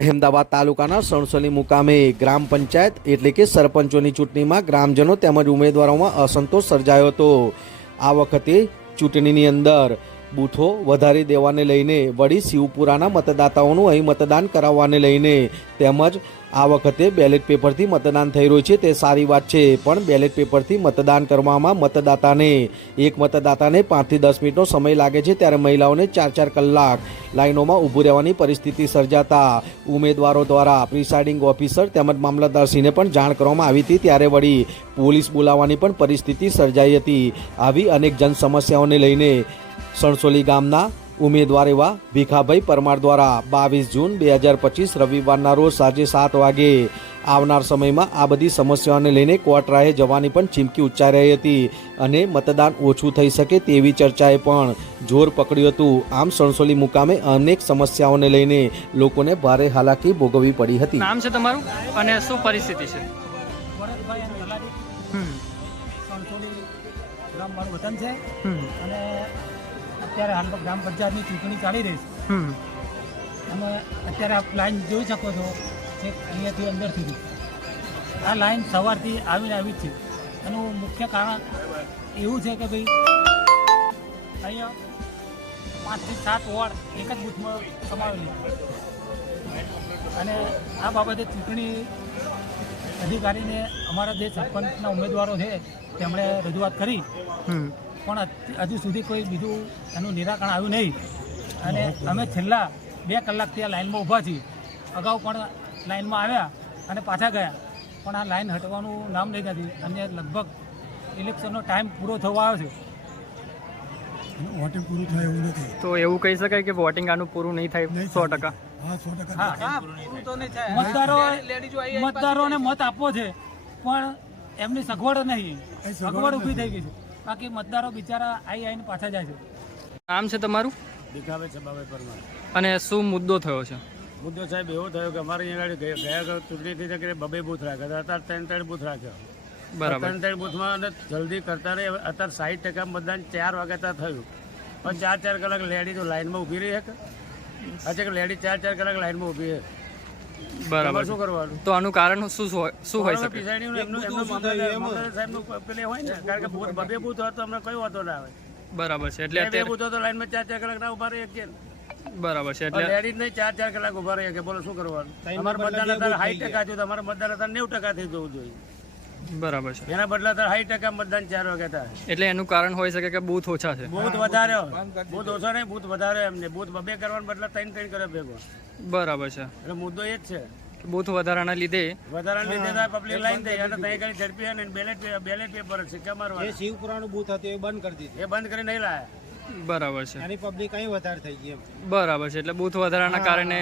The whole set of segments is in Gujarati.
મહેમદાવાદ તાલુકાના સણસલી મુકામે ગ્રામ પંચાયત એટલે કે સરપંચોની ચૂંટણીમાં ગ્રામજનો તેમજ ઉમેદવારોમાં અસંતોષ સર્જાયો હતો. આ વખતે ચૂંટણીની અંદર બૂથો વધારી દેવાને લઈને વળી શિવપુરાના મતદાતાઓનું અહીં મતદાન કરાવવાને લઈને તેમજ આ વખતે બેલેટ પેપરથી મતદાન થઈ રહ્યું છે, તે સારી વાત છે, પણ બેલેટ પેપરથી મતદાન કરવામાં મતદાતાને, એક મતદાતાને પાંચથી દસ મિનિટનો સમય લાગે છે, ત્યારે મહિલાઓને ચાર ચાર કલાક લાઈનોમાં ઊભું રહેવાની પરિસ્થિતિ સર્જાતા ઉમેદવારો દ્વારા પ્રિસાઇડિંગ ઓફિસર તેમજ મામલતદારશ્રીને પણ જાણ કરવામાં આવી હતી, ત્યારે વળી પોલીસ બોલાવવાની પણ પરિસ્થિતિ સર્જાઈ હતી. આવી અનેક જન સમસ્યાઓને લઈને સણસોલી ગામના ઉમેદવાર એવા ભીખાભાઈ પરમાર દ્વારા બાવીસ જૂન બે હજાર પચીસ રવિવારના રોજ સાંજે સાત વાગે આવનાર સમયમાં આ બધી સમસ્યાઓને લઈને કોર્ટરાએ જવાની પણ ચીમકી ઉચ્ચારાઈ હતી અને મતદાન ઓછું થઈ શકે તેવી ચર્ચાએ પણ જોર પકડ્યું હતું. આમ સણસોલી મુકામે અનેક સમસ્યાઓને લઈને લોકોને ભારે હાલાકી ભોગવવી પડી હતી. નામ છે તમારું? અને શું પરિસ્થિતિ છે? મારું વતન છે. અને અત્યારે હાલ ગ્રામ પંચાયતની ચૂંટણી ચાલી રહી હમ. છે અને અત્યારે આપ લાઈન જોઈ શકો છો કે અહીંયાથી અંદર સુધી. આ લાઈન સવારથી આવીને આવી જ છે. એનું મુખ્ય કારણ એવું છે કે ભાઈ અહીંયા પાંચથી સાત વોર્ડ એક જ બૂથમાં સમાવેલી. અને આ બાબતે ચૂંટણી અધિકારીને અમારા જે સરપંચના ઉમેદવારો છે તેમણે રજૂઆત કરી. હમ. પણ હજુ સુધી કોઈ બીજું એનું નિરાકરણ આવ્યું નહીં. અને અમે છેલ્લા બે કલાકથી આ લાઇનમાં ઊભા છીએ. અગાઉ પણ લાઇનમાં આવ્યા અને પાછા ગયા. પણ આ લાઇન હટવાનું નામ નહીં નથી અને લગભગ ઇલેક્શનનો ટાઈમ પૂરો થવા આવ્યો છે. વોટિંગ પૂરું થાય એવું નથી. તો એવું કહી શકાય કે વોટિંગ આનું પૂરું નહીં થાય? સો ટકા. હા સો ટકા હા. મતદારો મતદારોને મત આપવો છે. પણ એમની સગવડ નહીં. સગવડ સગવડ ઊભી થઈ ગઈ છે. બાકી મતદારો બિચારા આઈ આવીને પાછા જાય છે. નામ છે તમારું? દેખાવે છે બાબા પરમાર. અને શું મુદ્દો થયો છે? મુદ્દો સાહેબ એવો થયો કે અમારે અહીંયા આગળ ગયા ચૂંટણીથી કરીને બબે બૂથ રાખ્યા હતા અત્યારે ત્રણ ત્રણ બૂથ રાખ્યો. બરાબર. ત્રણ ત્રણ બૂથમાં અને જલ્દી કરતા રહે અત્યારે સાઠ ટકા મતદાન ચાર વાગ્યા ત્યાં થયું. પણ ચાર ચાર કલાક લેડી તો લાઈનમાં ઊભી રહી શકે આજે કે લેડી ચાર ચાર કલાક લાઇનમાં ઊભી છે બરાબર શું કરવાનું? તો આનું કારણ શું શું હોય શકે? પ્રિસાઇડિંગ એમનું એમનું મામલતદાર મામલતદાર સાહેબનું પેલે હોય ને કારણ કે બૂથ બબે બૂથ હોય અમને કયો વાંધો ના આવે. બરાબર છે એટલે અત્યારે તો લાઈનમાં ચાર ચાર કલાક ના ઊભા રહી શકીએ બરાબર છે એટલે લેડીઝ નહીં ચાર ચાર કલાક ઊભા રહી કે બોલો શું કરવાનું? અમારા મતદાન સાઠ ટકા થયું તમારા મતદાન હતા નેવું ટકા થઈ જવું જોઈએ. બરાબર છે. એના બદલે તો સાઠ ટકા મતદાન ચાર વાગ્યા થાય. એટલે એનું કારણ હોઈ શકે કે બૂથ ઓછા છે. બૂથ વધારે હોય. બૂથ ઓછો નહીં બૂથ વધારે એમને બૂથ બબે કરવાને બદલે ત્રણ ત્રણ કરે ભેગો. બરાબર છે. એટલે મુદ્દો એ જ છે. બૂથ વધારાના લીધે વધારાના લીધે પબ્લિક લાઈન થઈ અને ત્યાં કઈ ઝડપી અને બેલેટ બેલેટ પેપર સિક્કા મારવા શિવપુરાનું બૂથ હતું એ બંધ કરી દીધું. એ બંધ કરી નહીં લાયા. બરાબર છે. એની પબ્લિક અહીં વધારે થઈ ગઈ બરાબર છે. એટલે બૂથ વધારાના કારણે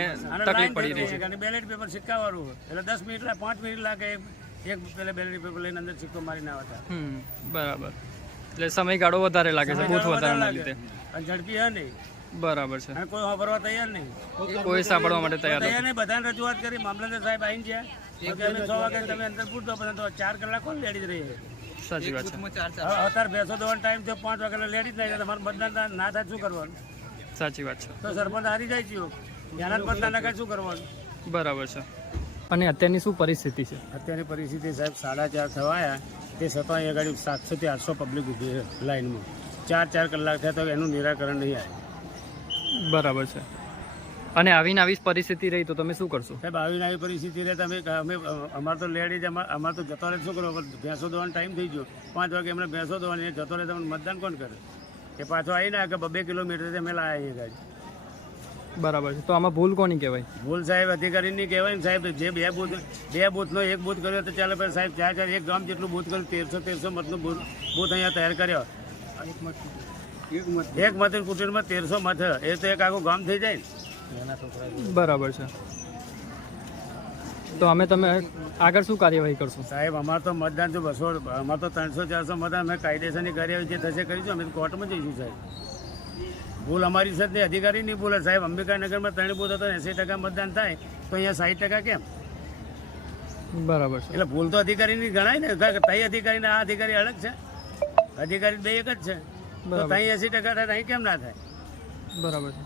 તકલીફ પડી રહી છે. અને બેલેટ પેપર સિક્કા વાળું એટલે દસ મિનિટ લાગે પાંચ મિનિટ લાગે એક પેલા બેલેટ પેપર લઈને અંદર સિક્કો મારીને આવતા હમ બરાબર. એટલે સમયગાળો વધારે લાગે છે બૂથ વધારાના લીધે. અને ઝડપી હે નહીં. બરાબર છે. અને કોઈ વાપરવા તૈયાર નહીં. કોઈ સાંભળવા માટે તૈયાર તૈયાર નહીં બધાને રજૂઆત કરી મામલતદાર સાહેબ આવીને છે કે અમે છ વાગે તમે અંદર પૂછતો પણ તો ચાર કલાક કોણ લેડી જ રહી સાચી વાત છે. અત્યારે ભેંસો દોવાનો ટાઈમ થયો પાંચ વાગે લેડી જ નહીં. તમારે મતદાન ના- થાય શું કરવાનું? સાચી વાત છે. તો સરપંચ હારી જાય છે ધ્યાન જ મતદાન ના શું કરવાનું? બરાબર છે. અને અત્યારની શું પરિસ્થિતિ છે? અત્યારની પરિસ્થિતિ સાહેબ સાડા ચાર થવાયા. તે છતાં એ ગાડી સાતસોથી આઠસો પબ્લિક ઊભી છે લાઈનમાં. ચાર ચાર કલાક થયા તો એનું નિરાકરણ નહીં આવે. બરાબર છે. અને આવીને આવી પરિસ્થિતિ રહી તો તમે શું કરશો? સાહેબ આવીને આવી પરિસ્થિતિ રહે તમે અમે અમારે તો લેડીઝ અમારે તો જતો રહે શું કરો ભેંસો દોવાનો ટાઈમ થઈ ગયો. પાંચ વાગે એમને ભેંસો દોવાની જતો રહે તમને મતદાન કોણ કરે? એ પાછો આવીને કે બે કિલોમીટર અમે લાયા એ ગાડી. બરાબર છે. તો આમાં ભૂલ કોની કહેવાય? ભૂલ સાહેબ અધિકારીની કહેવાય ને સાહેબ જે બે બૂથ બે બૂથનો એક બૂથ કર્યો તો ચાલે પણ સાહેબ ચાર ચાર એક ગામ જેટલું બૂથ કર્યું તેરસો તેરસો મતનું બૂથ બૂથ અહીંયા તૈયાર કર્યો. એક મત કુટીરમાં તેરસો મત. એ તો એક આખું ગામ થઈ જાય બરાબર છે. તો અમે તમે આગળ શું કાર્યવાહી કરશો? સાહેબ અમારે તો મતદાન જો બસો અમારે તો ત્રણસો ચારસો મતદાન અમે કાયદેસરની કાર્યવાહી જે થશે કરીશું અમે કોર્ટમાં જઈશું સાહેબ. ભૂલ અમારી સાથે અધિકારી નહીં ભૂલે સાહેબ અંબિકાનગરમાં ત્રણ બૂથ હતો એસી ટકા મતદાન થાય તો અહીંયા સાઠ ટકા કેમ? બરાબર છે. એટલે ભૂલ તો અધિકારીની ગણાય ને. તઈ અધિકારી આ અધિકારી અલગ છે. અધિકારી બે એક જ છે. તો. તઈ એસી ટકા થાય તઈ કેમ ના થાય? બરાબર છે.